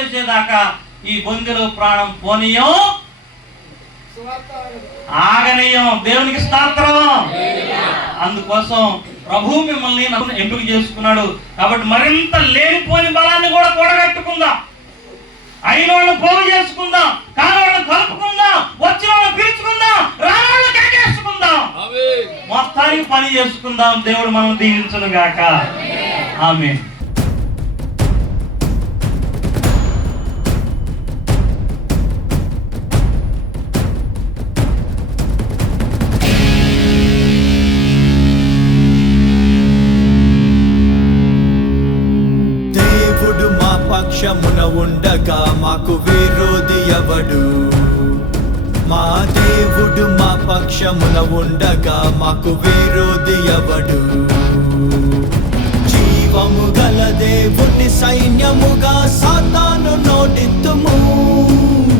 వేసేదాకా ఈ బొందిలో ప్రాణం పోనీయం, ఆగనీయం. దేవునికి స్తోత్రం. అందుకోసం ప్రభు మిమ్మల్ని ఎంపిక చేసుకున్నాడు. కాబట్టి మరింత లేనిపోని బలాన్ని కూడా కూడగట్టుకుందాం. అయిన వాళ్ళని పోగు చేసుకుందాం, కాని వాళ్ళని కలుపుకుందాం, వచ్చిన వాళ్ళని పిలుచుకుందాం, రాని వాళ్ళని కేకేసుకుందాం, మొత్తానికి పని చేసుకుందాం. దేవుడు మనం దీవించును గాక. ఆమేన్. పక్షమున ఉండగా మాకు విరోధి ఎవడు? మా దేవుడు మా పక్షమున ఉండగా మాకు విరోధి ఎవడు? జీవము గల దేవుని సైన్యముగా